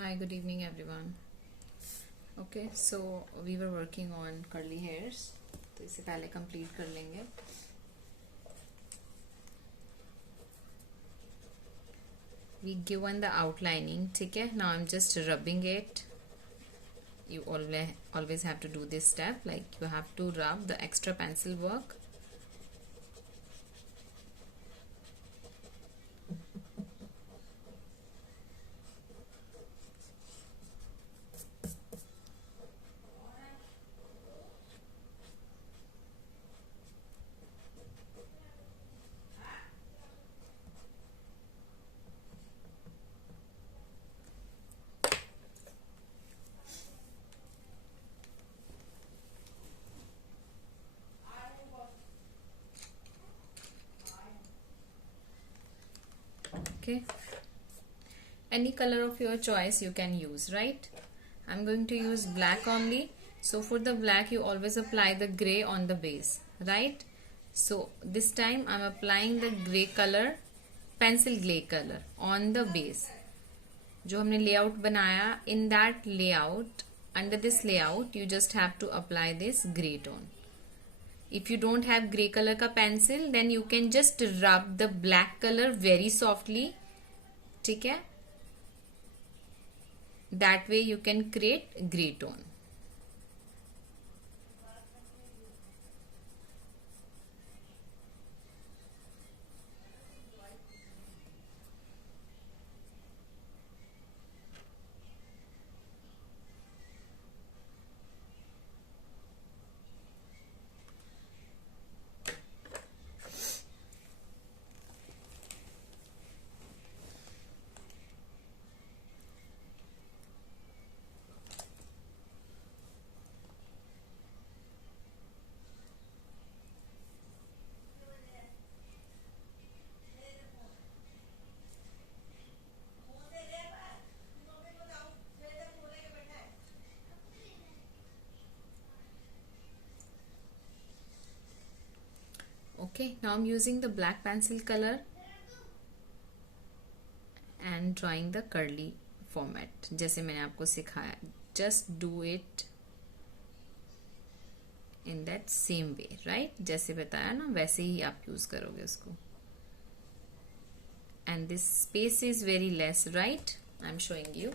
Hi, good evening, everyone. Okay, so we were working on curly hairs. तो इसे पहले complete कर लेंगे. We given the outlining, ठीक है? Now I'm just rubbing it. You always have to do this step. Like you have to rub the extra pencil work. Okay. Any color of your choice you can use, right? I'm going to use black only. So for the black, you always apply the gray on the base, right? So this time I'm applying the gray color, pencil gray color on the base. जो हमने layout बनाया, in that layout, under this layout, you just have to apply this gray tone. If you don't have gray color का pencil, then you can just rub the black color very softly. ठीक है? That way you can create gray tone. Okay, now I'm using the black pencil color and drawing the curly format जैसे मैंने आपको सिखाया. Just do it in that same way, right? जैसे बताया ना वैसे ही आप यूज करोगे उसको. And this space is very less, right? I'm showing you.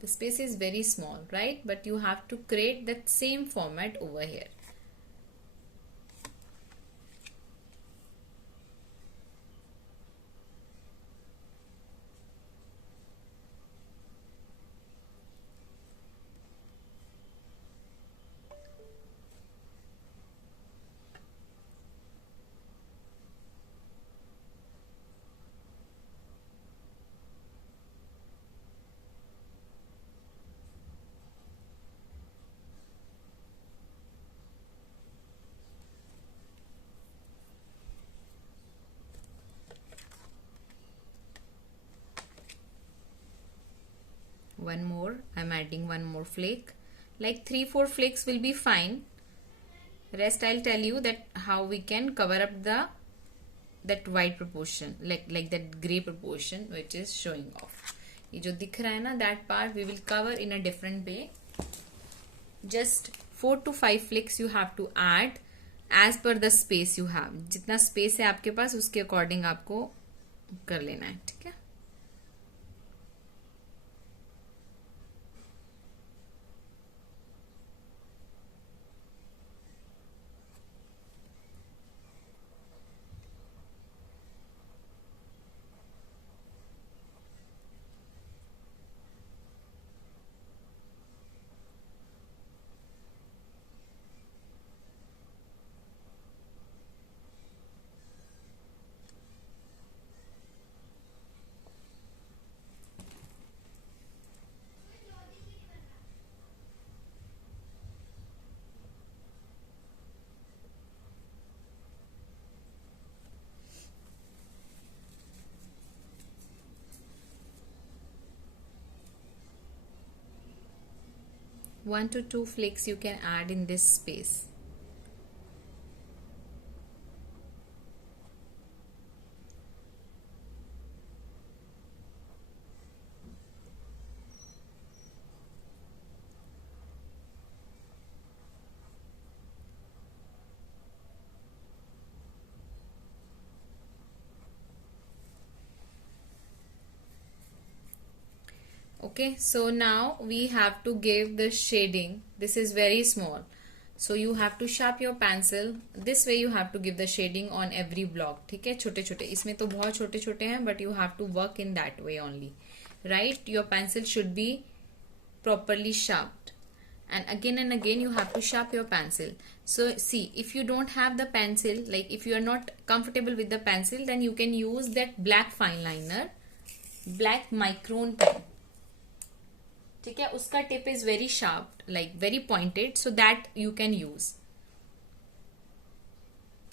The space is very small, right? But you have to create that same format over here. One more, I'm adding one more flake. Like 3-4 flakes will be fine. Rest I'll tell you that how we can cover up that white proportion, like that gray proportion which is showing off. ये जो दिख रहा है ना, that part we will cover in a different way. Just 4 to 5 flakes you have to add as per the space you have. जितना space है आपके पास उसके according आपको कर लेना है, ठीक है? One to two flakes you can add in this space. Okay, so now we have to give the shading. This is very small, so you have to sharp your pencil. This way you have to give the shading on every block. ठीक है, छोटे छोटे, इसमें तो बहुत छोटे छोटे हैं, but you have to work in that way only, right? Your pencil should be properly sharpened, and again you have to sharp your pencil. So see, if you don't have the pencil, like if you are not comfortable with the pencil, then you can use that black fine liner, black micron pen. ठीक है, उसका tip is very sharp, like very pointed, so that you can use.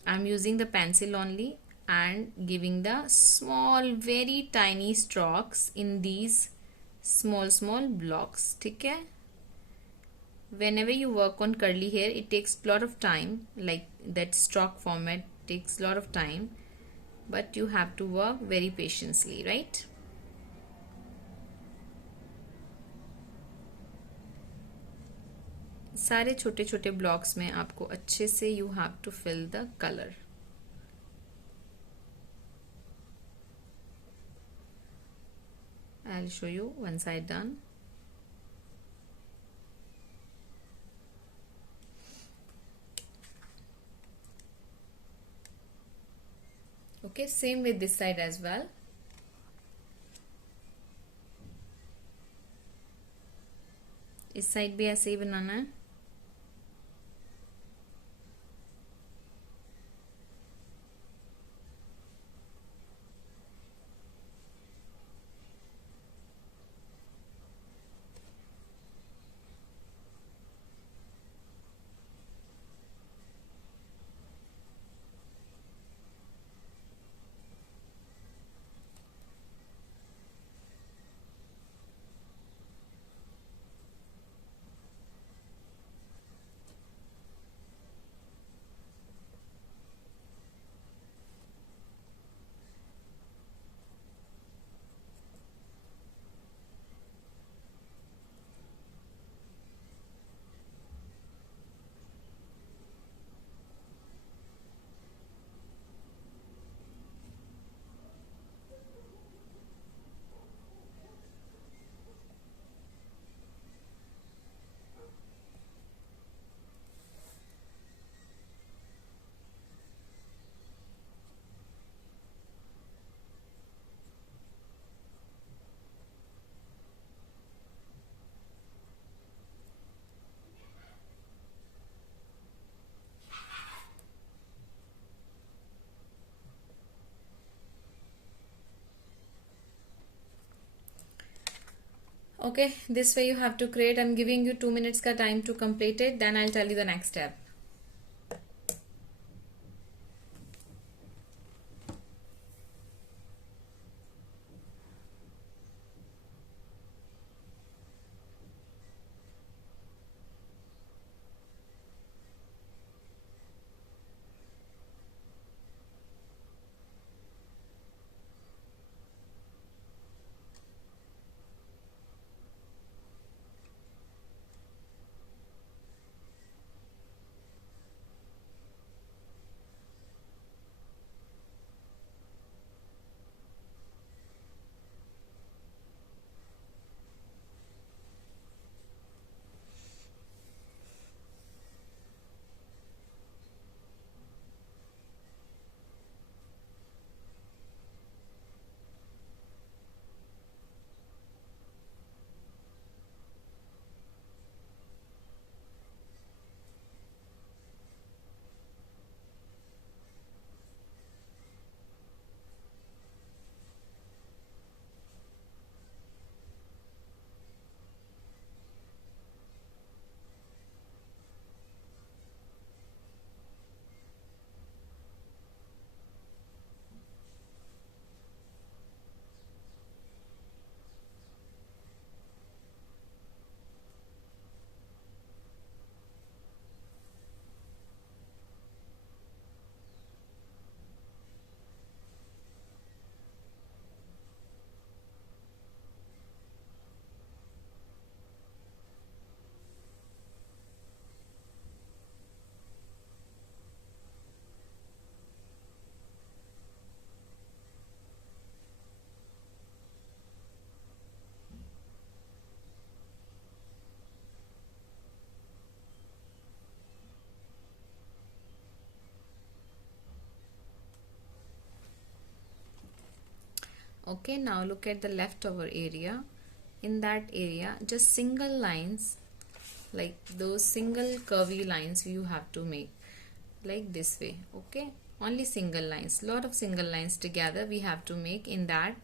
I am using the pencil only and giving the small very tiny strokes in these small blocks. ठीक है, whenever you work on curly hair it takes lot of time, like that stroke format takes lot of time, but you have to work very patiently, right? सारे छोटे छोटे blocks में आपको अच्छे से you have to fill the colour. I'll show you once I done. Okay, same with this side as well. इस side भी ऐसे ही बनाना है. Okay, this way you have to create. I'm giving you 2 minutes का time to complete it, then I'll tell you the next step. Okay, now look at the leftover area. In that area, just single lines, like those single curvy lines you have to make like this way. Okay, only single lines, lot of single lines together we have to make in that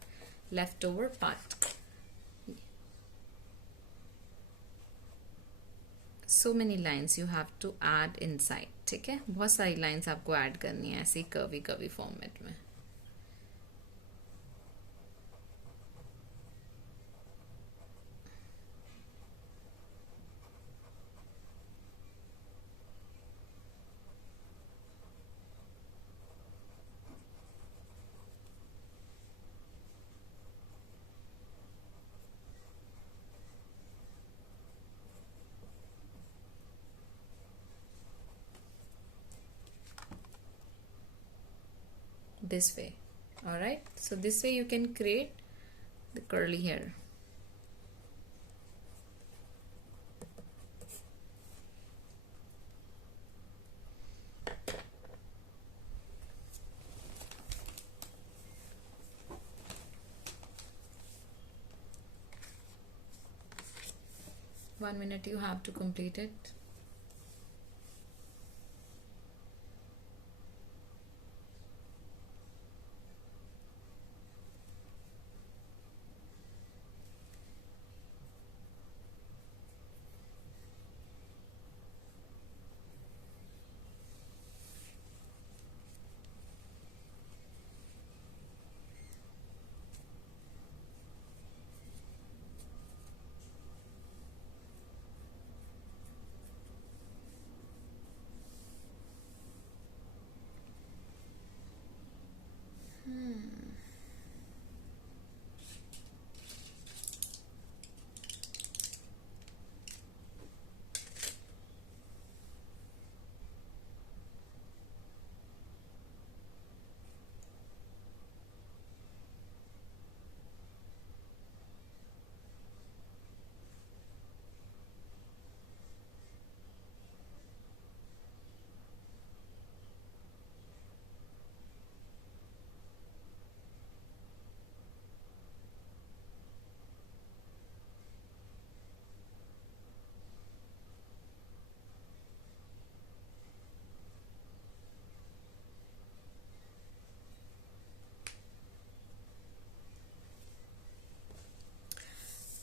leftover part. So many lines you have to add inside. ठीक है, बहुत सारी lines आपको add करनी है ऐसे curvy curvy format में. This way. All right, so this way you can create the curly hair. One minute you have to complete it.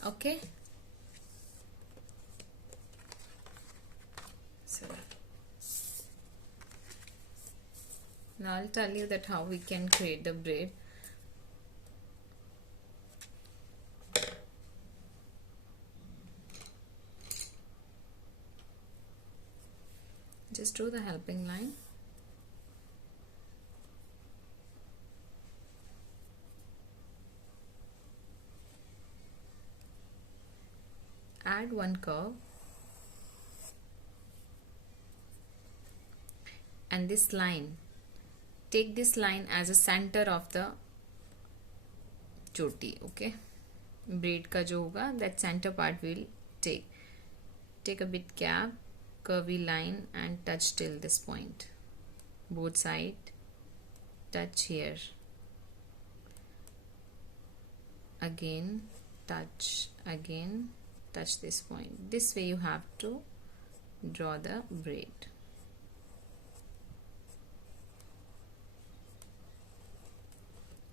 Okay, so now I'll tell you that how we can create the braid. Just do the helping line. Add one curve and this line, take this line as a center of the choti. Okay, braid का जो होगा that center part will take a bit gap, curvy line and touch till this point. Both side touch here, again touch, again touch this point. This way you have to draw the braid.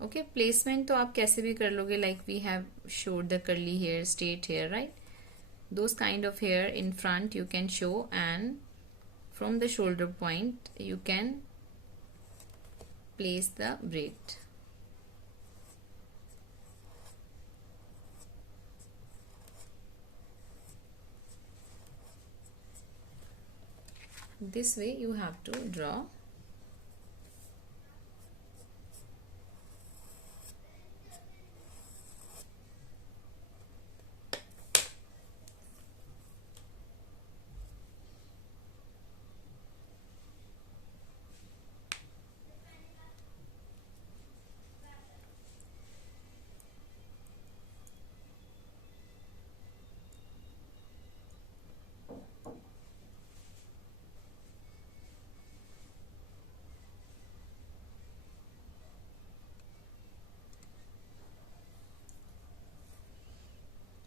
Okay, placement तो आप कैसे भी कर लोगे, like we have showed the curly hair, straight hair, right? Those kind of hair in front you can show, and from the shoulder point you can place the braid. This way you have to draw.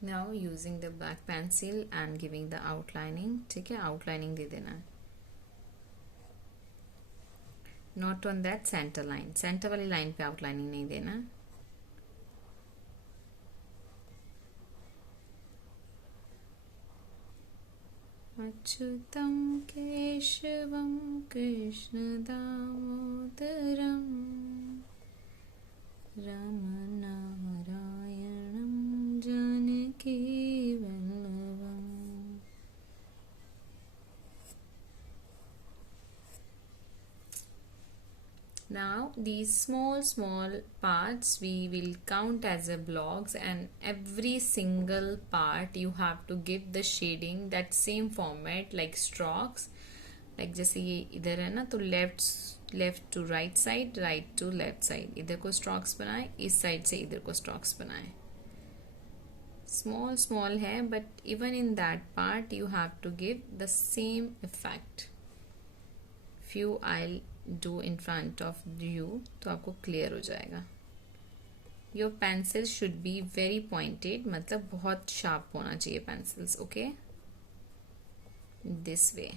Now using the black pencil and giving the outlining. ठीक है, outlining दे देना है. Not on that center line. Center वाली line पे outlining नहीं देना. अच्युतं केशवं कृष्णदामोदरं रामनारायणं जानकीवल्लभम्. Now these small parts we will count as a blocks, and every single part you have to give the shading that same format like strokes. Like जैसे ये इधर है ना, तो left to right side, right to left side, इधर को strokes बनाए, इस साइड से इधर को स्ट्रोक्स बनाए. Small है, but even in that part you have to give the same effect. Few I'll do in front of you तो आपको क्लियर हो जाएगा. Your pencils should be very pointed, मतलब बहुत शार्प होना चाहिए pencils. Okay, this way.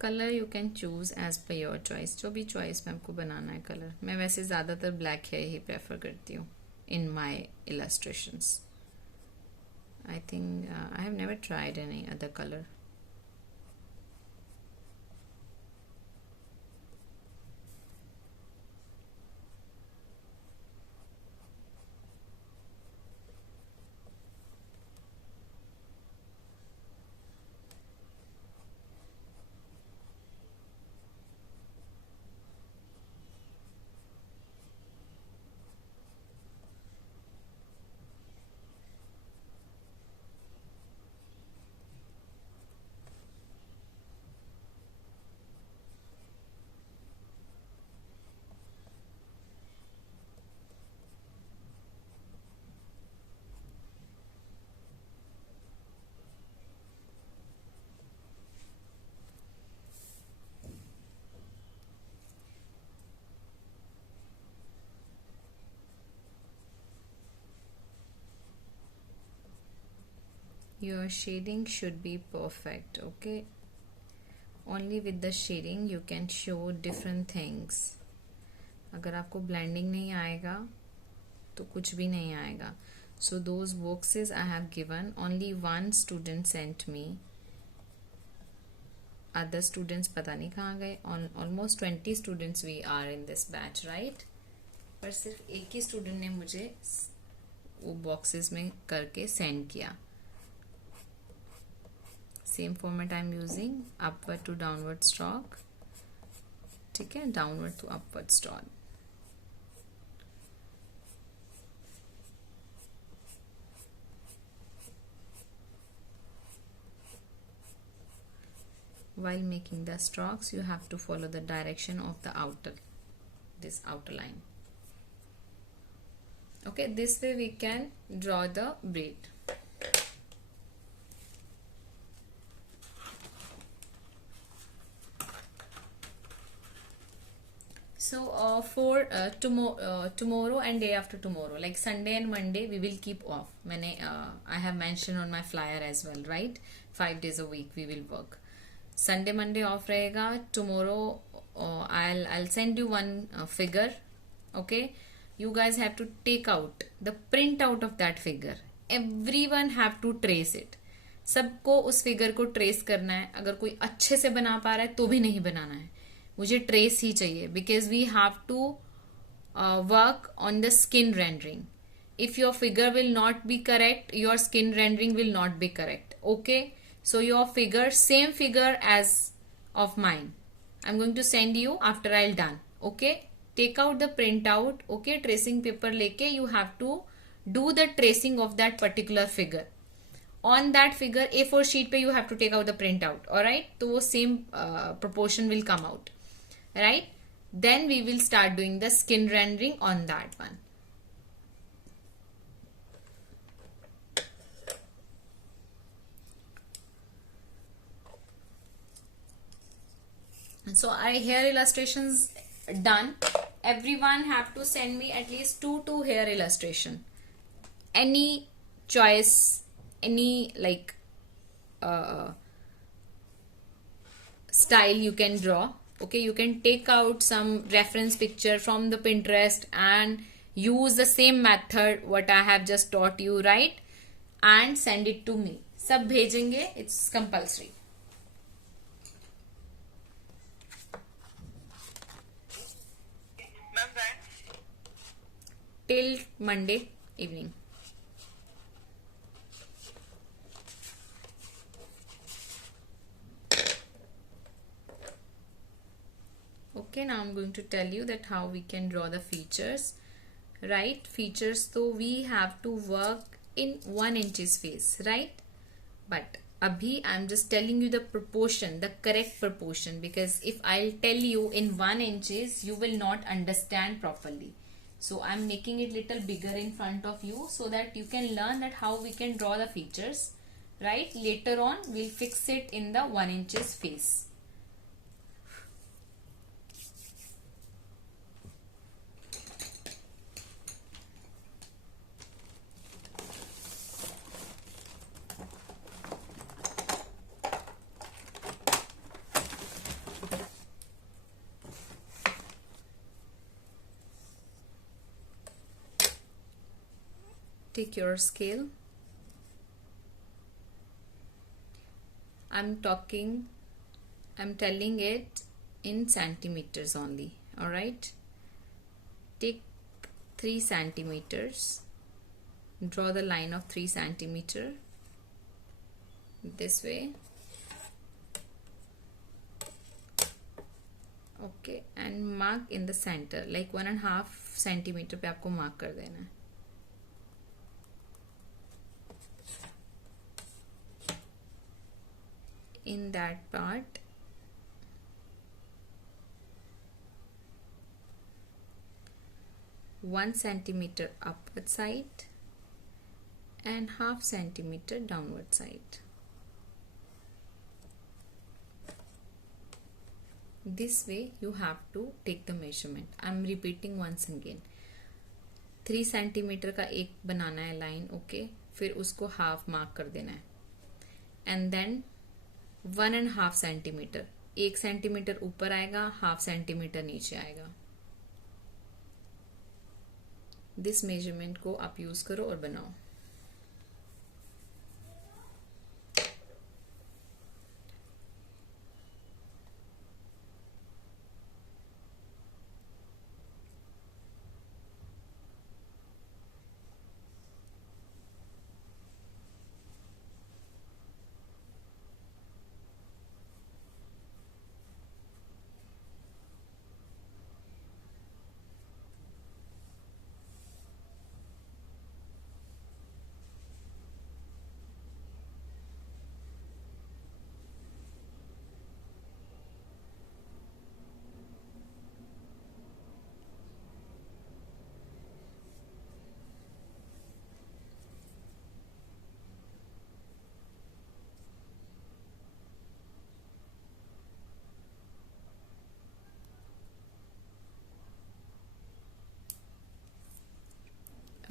Colour you can choose as per your choice, जो भी चॉइस में आपको बनाना है कलर. मैं वैसे ज़्यादातर ब्लैक है ही प्रेफर करती हूँ in my illustrations. I think I have never tried any other colour. Your shading should be perfect. Okay, only with the shading you can show different things. अगर आपको blending नहीं आएगा तो कुछ भी नहीं आएगा. So those boxes I have given, only one student sent me. Other students पता नहीं कहाँ गए. Almost 20 students we are in this batch, right? पर सिर्फ एक ही student ने मुझे वो boxes में करके send किया. Same format I'm using, upward to downward stroke. ठीक है, downward to upward stroke. While making the strokes, you have to follow the direction of the this outer line. Okay, this way we can draw the braid. So for tomorrow and day after tomorrow, like Sunday and Monday, we will keep off. I have mentioned on my flyer as well, right? 5 days a week we will work. Sunday, Monday off रहेगा. Tomorrow I'll send you one figure. Okay, you guys have to take out the print out of that figure. Everyone have to trace it. सबको उस figure को trace करना है. अगर कोई अच्छे से बना पा रहा है तो भी नहीं बनाना है, मुझे ट्रेस ही चाहिए. Because we have to work on the skin rendering. If your figure will not be correct, your skin rendering will not be correct. Okay, so your figure, same figure as of mine, I'm going to send you after I'll done. Okay, take out the printout. Okay, tracing paper leke you have to do the tracing of that particular figure. on that figure A4 sheet पे you have to take out the printout. Alright, तो वो same proportion will come out. Right, then we will start doing the skin rendering on that one. So our hair illustrations done. Everyone have to send me at least two hair illustration. Any choice, any like style you can draw. Okay, you can take out some reference picture from the Pinterest and use the same method what I have just taught you, right? And send it to me. सब भेजेंगे, it's compulsory. Till Monday evening. Okay, now I'm going to tell you that how we can draw the features. Right, features, so we have to work in 1 inches face, right? But abhi I'm just telling you the proportion, the correct proportion, because if I'll tell you in 1 inches, you will not understand properly. So I'm making it little bigger in front of you so that you can learn that how we can draw the features. Right, later on we'll fix it in the 1 inches face. Take your scale. I'm telling it in centimeters only. All right, take 3 centimeters, draw the line of 3 centimeter this way. Okay, and mark in the center, like 1.5 centimeter पे आपको mark कर देना है. In that part, one centimeter upward side and 0.5 centimeter downward side. This way you have to take the measurement. I'm repeating once again. 3 centimeter का एक बनाना है line, okay? फिर उसको half mark कर देना है. And then 1.5 centimeter, 1 centimeter ऊपर आएगा, 0.5 centimeter नीचे आएगा. This measurement को आप यूज करो और बनाओ.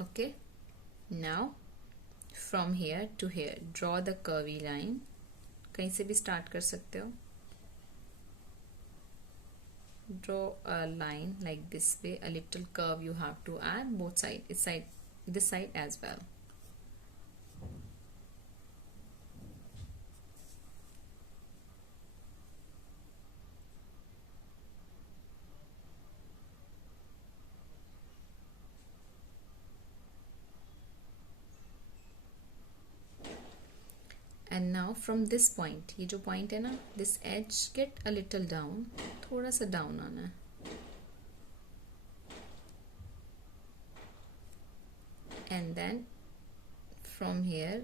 Okay, now from here to here draw the curvy line. कहीं से भी start कर सकते हो. Draw a line like this way, a little curve you have to add both sides, this side as well. And now from this point, ये जो point है ना, this edge get a little down, थोड़ा सा down आना है. And then from here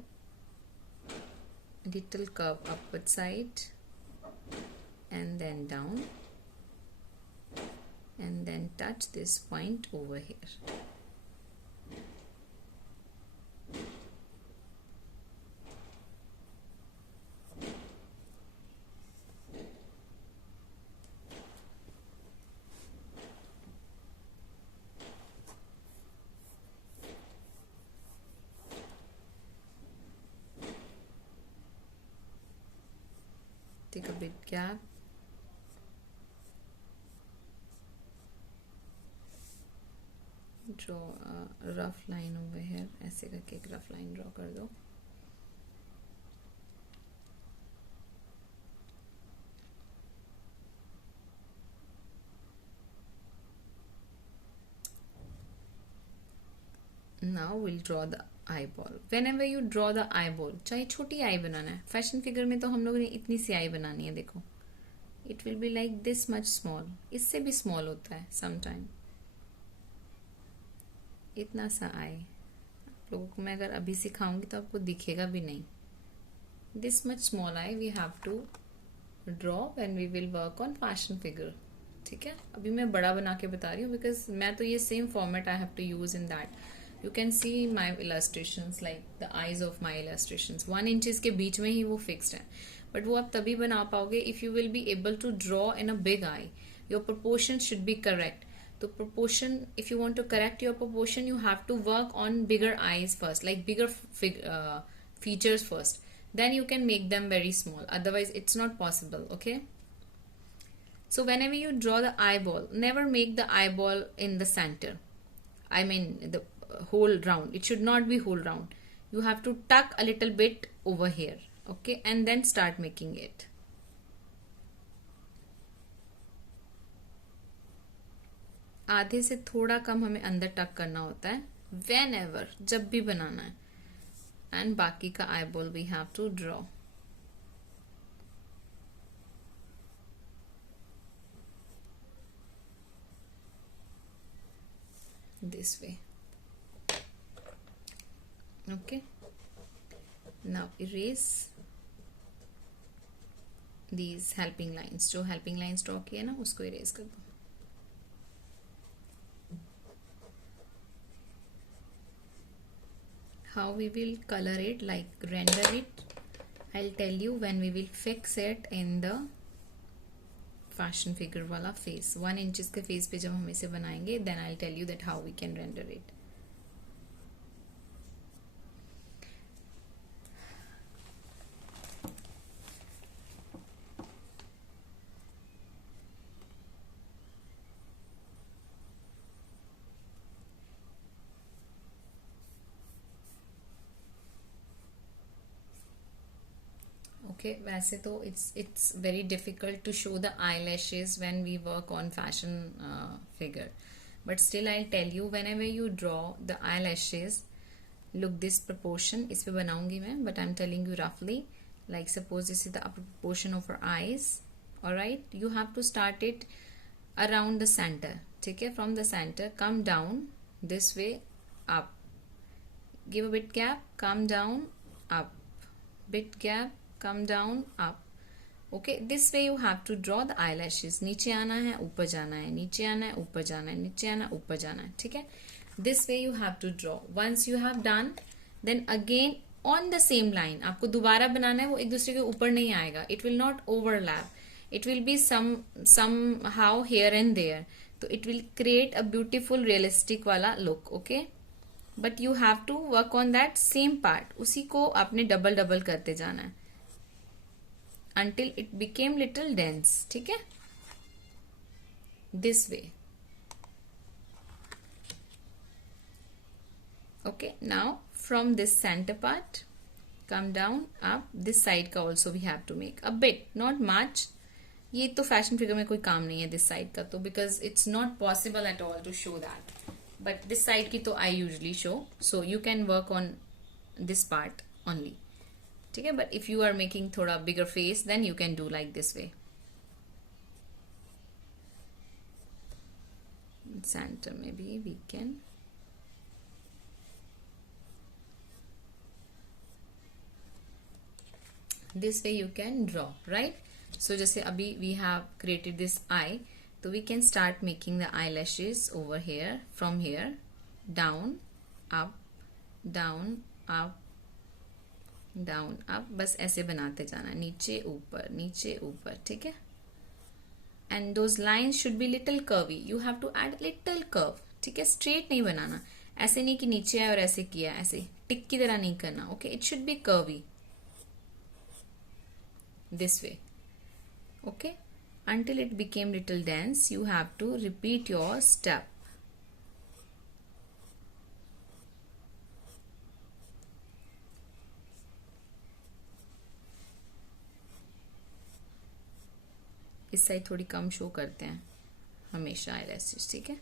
little curve upward side and then down, and then touch this point over here. Take a big gap. Draw a rough line over here. ऐसे करके एक rough line draw कर दो. Now we'll draw the eyeball. Whenever you draw the eyeball, चाहे छोटी आई बनाना है, fashion figure में तो हम लोगों ने इतनी सी आई बनानी है. देखो, it will be like this much small. इससे भी small होता है sometime. इतना सा आई आप लोगों को मैं अगर अभी सिखाऊंगी तो आपको दिखेगा भी नहीं. This much small eye we have to draw when we will work on fashion figure. ठीक है, अभी मैं बड़ा बना के बता रही हूँ because मैं तो ये same format I have to use in that. You can see my illustrations like the eyes of my illustrations. 1 inches के बीच में ही वो fixed है, but वो आप तभी बना पाओगे if you will be able to draw in a big eye. Your proportion should be correct. So proportion, if you want to correct your proportion, you have to work on bigger eyes first, like bigger features first. Then you can make them very small. Otherwise, it's not possible. Okay. So whenever you draw the eyeball, never make the eyeball in the center. I mean the whole round. It should not be whole round. You have to tuck a little bit over here. Okay, and then start making it. आधे से थोड़ा कम हमें अंदर टक करना होता है whenever, जब भी बनाना है. And बाकी का eyeball we have to draw. This way. Okay. Now erase these helping lines. जो helping lines draw किए ना उसको erase कर दो. How we will color it, like render it, I'll tell you when we will fix it in the fashion figure वाला face. 1 inches के face पे जब हम इसे बनाएंगे, then I'll tell you that how we can render it. Okay, वैसे तो it's very difficult to show the eyelashes when we work on fashion figure, but still I'll tell you whenever you draw the eyelashes, look this proportion. इस पे बनाऊंगी मैं, but I'm telling you roughly. Like suppose this is the upper proportion of her eyes. Alright, you have to start it around the center. ठीक है, from the center come down this way up. Give a bit gap, come down up. Bit gap, come down up. Okay, this way you have to draw the eyelashes. नीचे आना है, ऊपर जाना है, नीचे आना है, ऊपर जाना है, नीचे आना, ऊपर जाना है. ठीक है, this way you have to draw. Once you have done, then again on the same line आपको दोबारा बनाना है. वो एक दूसरे के ऊपर नहीं आएगा. It will not overlap. It will be somehow here and there. तो it will create a beautiful realistic वाला look. Okay, but you have to work on that same part. उसी को आपने डबल डबल करते जाना है until it became little dense. ठीक है, this way. Okay, now from this center part come down up. This side का also we have to make a bit, not much. ये तो fashion figure में कोई काम नहीं है this side का तो, because it's not possible at all to show that. But this side की तो I usually show, so you can work on this part only. ठीक है, but if you are making थोड़ा bigger face, then you can do like this way. Center maybe we can. this way you can draw, right? So जैसे अभी we have created this eye, so we can start making the eyelashes over here, from here down, up, down, up, down, up. बस ऐसे बनाते जाना, नीचे ऊपर, ठीक है? And those lines should be little curvy. You have to add little curve, ठीक है? Straight नहीं बनाना, ऐसे नहीं कि नीचे है और ऐसे किया, ऐसे टिक की तरह नहीं करना, okay? It should be curvy this way, okay? Until it became little dense, you have to repeat your step. इस साइड थोड़ी कम शो करते हैं हमेशा आईलैशेस, ठीक है?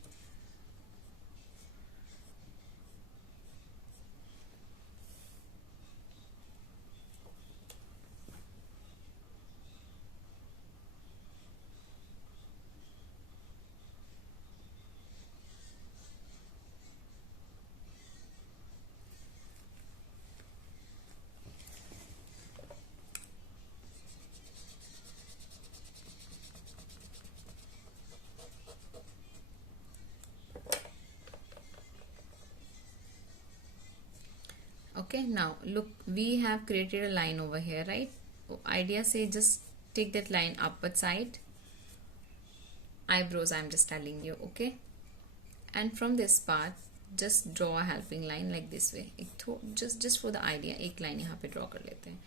Okay, now look, we have created a line over here, right? Idea say just take that line upward side, eyebrows I'm just telling you, okay? And from this part just draw a helping line like this way. just for the idea एक line यहाँ पे draw कर लेते हैं.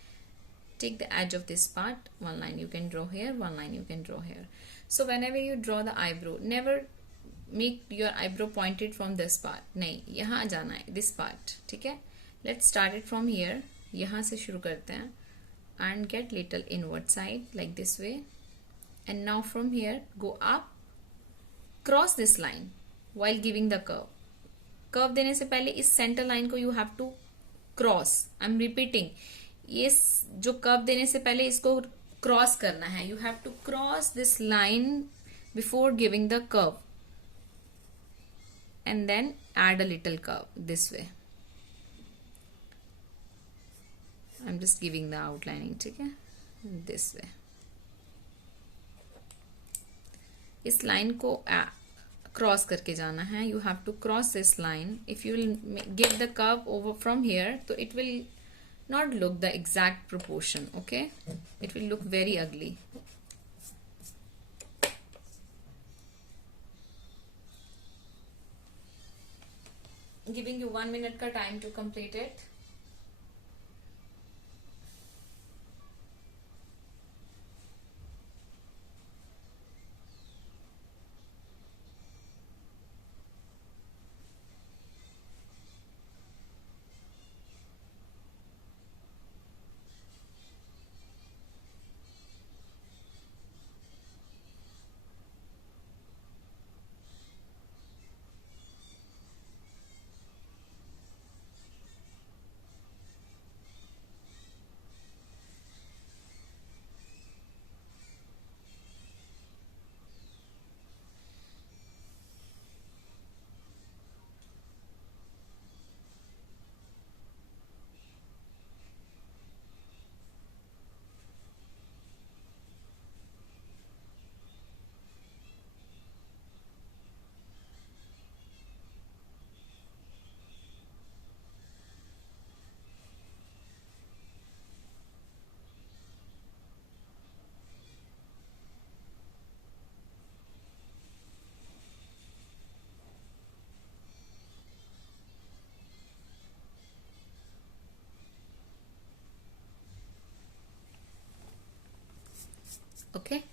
Take the edge of this part, one line you can draw here, one line you can draw here. So whenever you draw the eyebrow, never make your eyebrow pointed from this part, नहीं, यहाँ जाना है, this part, ठीक है? Let's start it from here. यहाँ से शुरू करते हैं and get little inward side like this way, and now from here go up, cross this line while giving the curve. Curve देने से पहले इस center line को you have to cross. I'm repeating, ये जो curve देने से पहले इसको cross करना है. You have to cross this line before giving the curve, and then add a little curve this way. I'm just giving the outlining, ठीक है? This way. इस line को cross करके जाना है. You have to cross this line. If you will give the curve over from here, so it will not look the exact proportion, okay? It will look very ugly. Giving you 1 minute का time to complete it. Okay,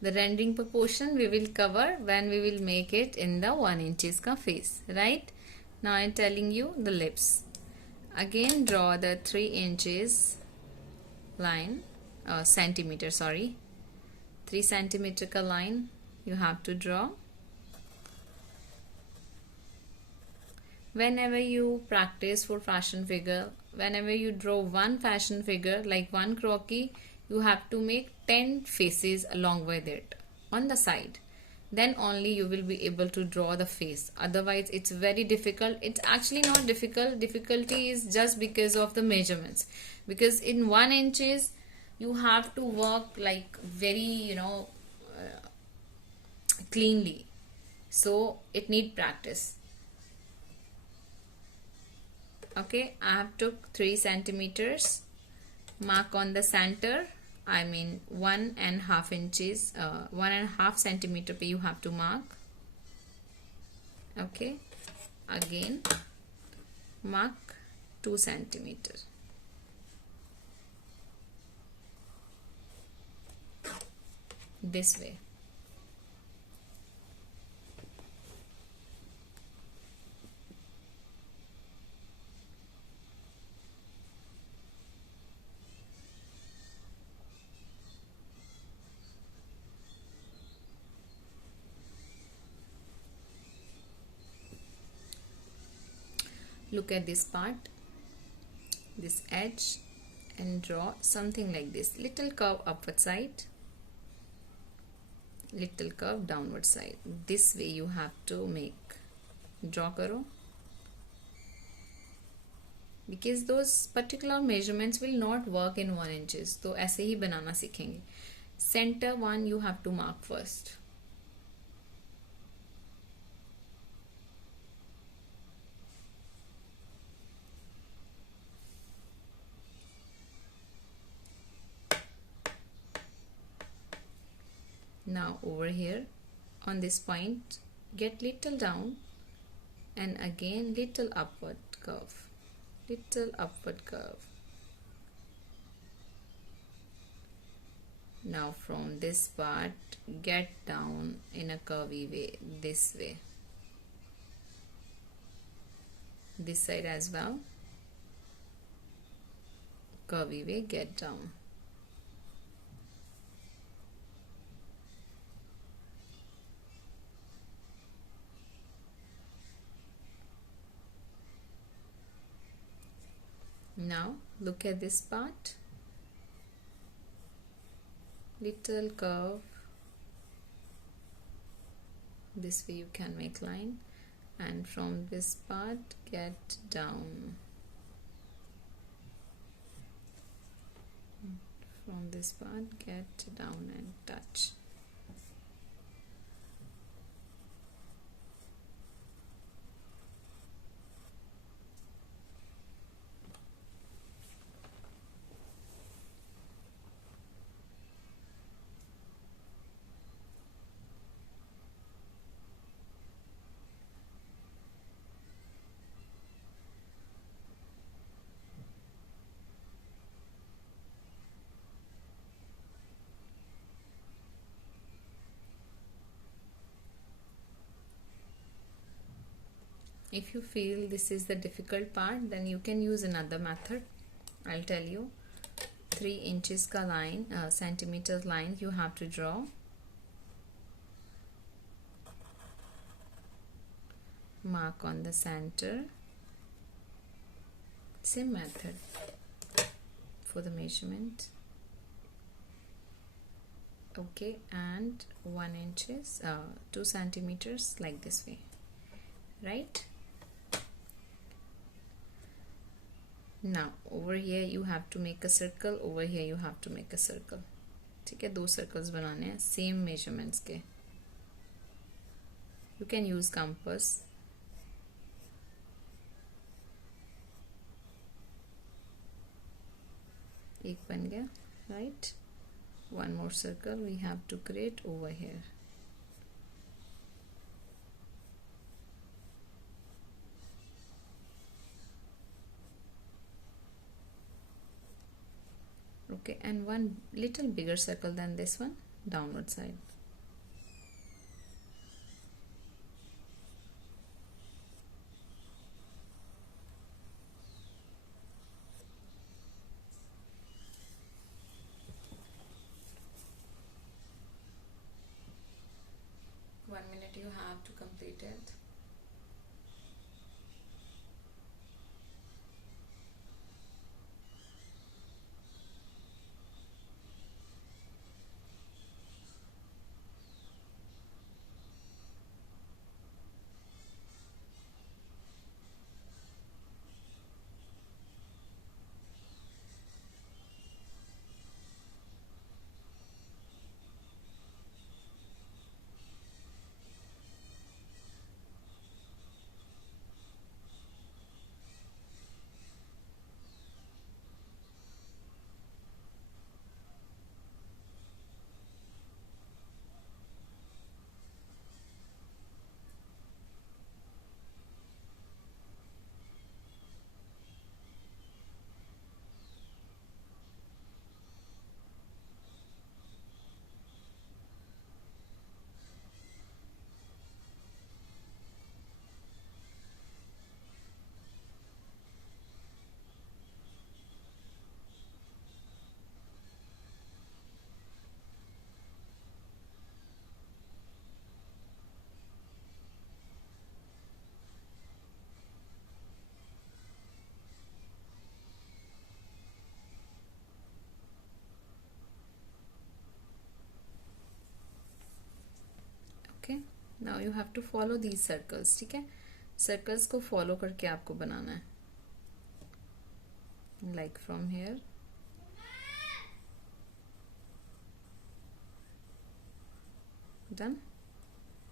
the rendering proportion we will cover when we will make it in the 1 inches ka face, right? Now I'm telling you the lips. Again draw the 3 inches line, centimeter, sorry, 3 centimeter ka line you have to draw. Whenever you practice for fashion figure, whenever you draw one fashion figure like one croquis, you have to make 10 faces along with it on the side. then only you will be able to draw the face. Otherwise it's very difficult. It's actually not difficult. Difficulty is just because of the measurements, because in 1 inches you have to work like very, cleanly, so it need practice. Okay, I have took 3 centimeters, mark on the center. I mean 1.5 inches, 1.5 centimeter you have to mark. Okay, again mark 2 centimeters. This way. Look at this part, this edge, and draw something like this. Little curve upward side, little curve downward side. This way you have to make. Draw करो, because those particular measurements will not work in 1 inches. तो ऐसे ही बनाना सीखेंगे. Center one you have to mark first. Now over here on this point, get little down and again little upward curve, little upward curve. Now from this part, get down in a curvy way, this way. This side as well, curvy way, get down. Now look at this part, little curve, this way you can make line, and from this part get down, from this part get down and touch. If you feel this is the difficult part, then you can use another method. I'll tell you. 3 inches ka line, centimeters line you have to draw. Mark on the center. Same method for the measurement. Okay, and 1 inches, 2 centimeters like this way, right? Now over here you have to make a circle, over here you have to make a circle. ठीक है, 2 circles बनाने हैं same measurements के. You can use compass. एक बन गया, right? One more circle we have to create over here. Okay, and one little bigger circle than this one, downward side. You have to complete it. Now you have to follow these circles. ठीक है, circles को फॉलो करके आपको बनाना है. Like from here, done.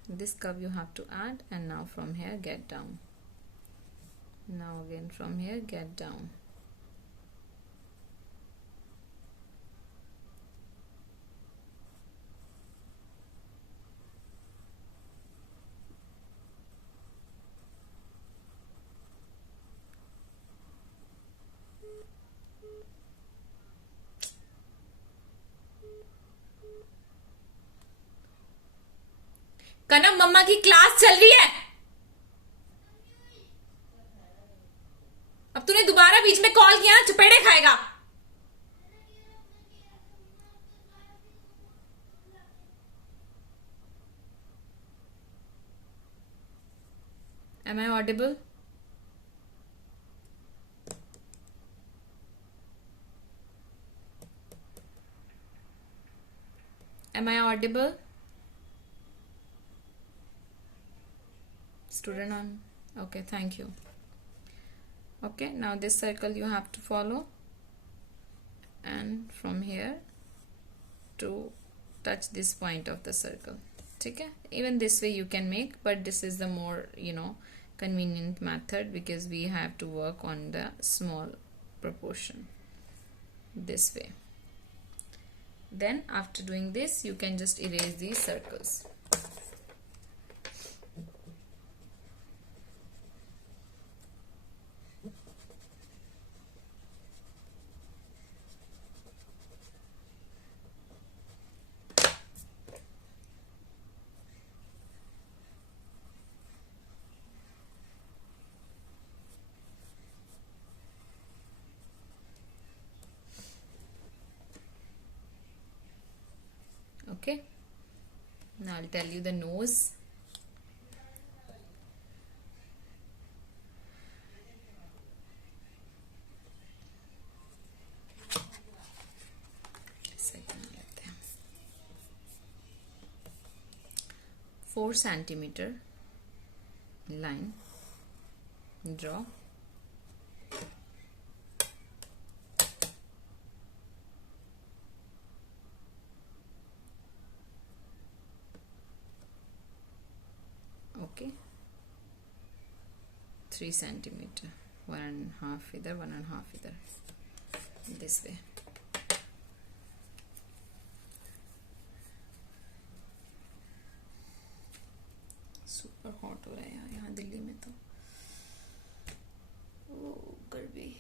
This curve you have to add, and now from here get down. Now again from here get down. कनम, मम्मा की class चल रही है. अब तूने दोबारा बीच में कॉल किया, चपेड़े खाएगा. Am I audible? Am I audible? Student on. Okay, thank you. Okay, now this circle you have to follow, and from here to touch this point of the circle. Okay, even this way you can make, but this is the more convenient method because we have to work on the small proportion this way. Then after doing this, you can just erase these circles. Okay, now I'll tell you the nose. लेते हैं 4 centimeter line draw. Okay, 3 centimeter, 1.5 इधर, 1.5 इधर, this way. Super hot हो रहा है यहाँ दिल्ली में तो. ओ गर्मी.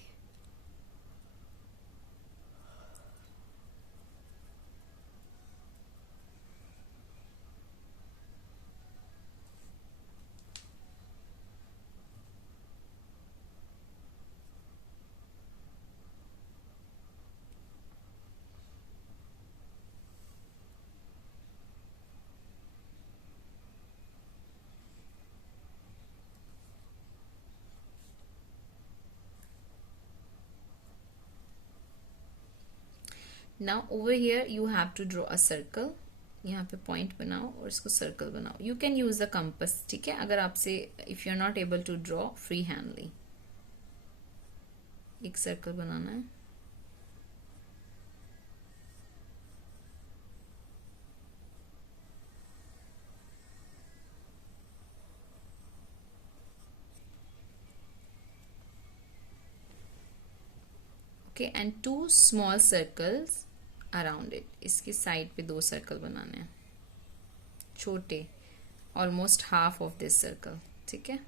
Now over here you have to draw a circle. यहाँ पे पॉइंट बनाओ और इसको सर्कल बनाओ. You can use the compass. ठीक है, अगर आपसे if you are not able to draw free handly, एक सर्कल बनाना है. Okay, and 2 small circles around it. इसकी साइड पे 2 सर्कल बनाने हैं छोटे, almost half of this circle. ठीक है,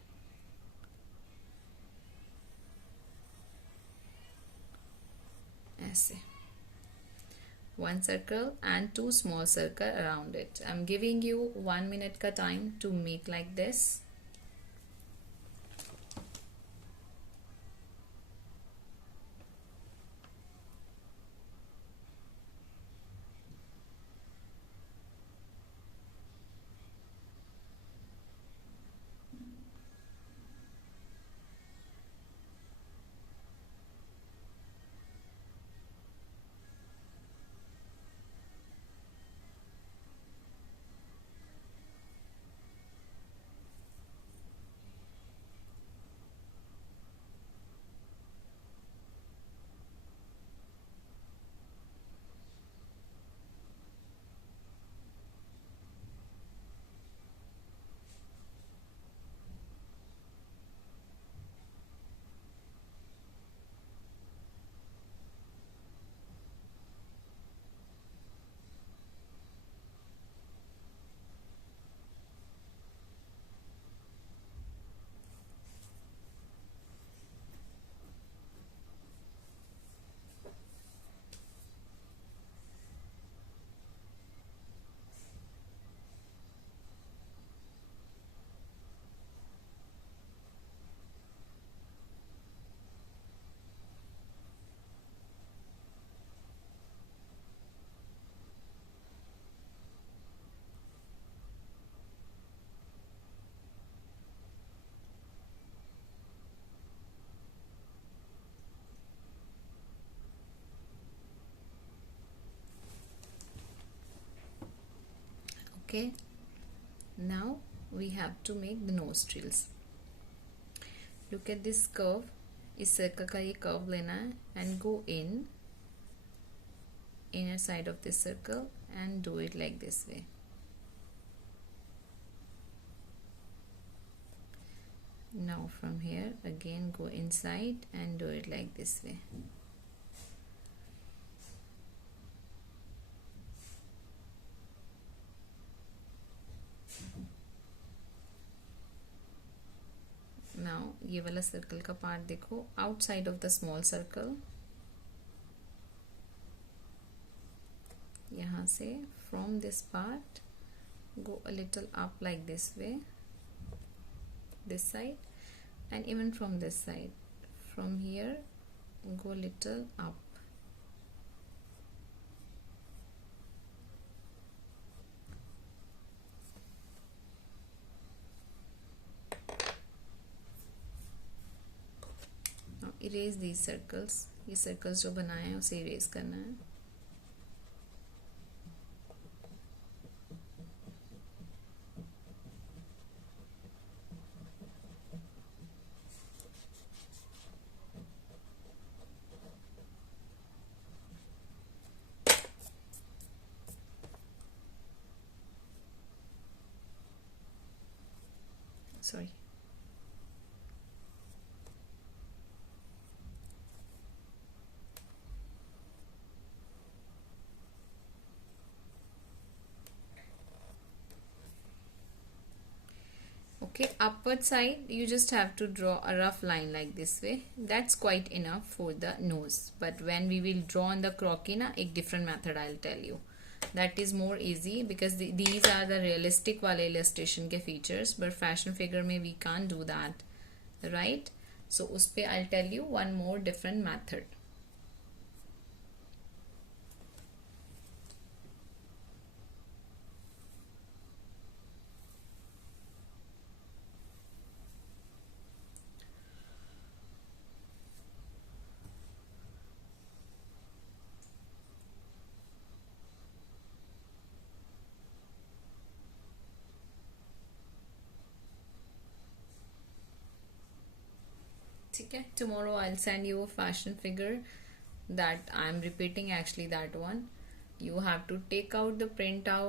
ऐसे 1 circle and 2 small circle around it. I'm giving you 1 minute का time to make like this. Okay, now we have to make the nostrils. Look at this curve. इस circle का ये curve लेना है and go in inner side of this circle and do it like this way. Now from here again go inside and do it like this way. Now ये वाला circle का part देखो, outside of the small circle, यहाँ से from this part go a little up like this way, this side, and even from this side, from here go little up. Now erase these circles. ये circles जो बनाए हैं उसे erase करना है. Sorry. Okay, upward side you just have to draw a rough line like this way. That's quite enough for the nose. But when we will draw on the croquis na, एक different method I'll tell you. That is more easy because these are the realistic वाले illustration के features. But fashion figure में we can't do that, right? So उस पे I'll tell you one more different method. ठीक है, tomorrow I'll send you a fashion figure that I'm repeating actually that one. You have to take out the print out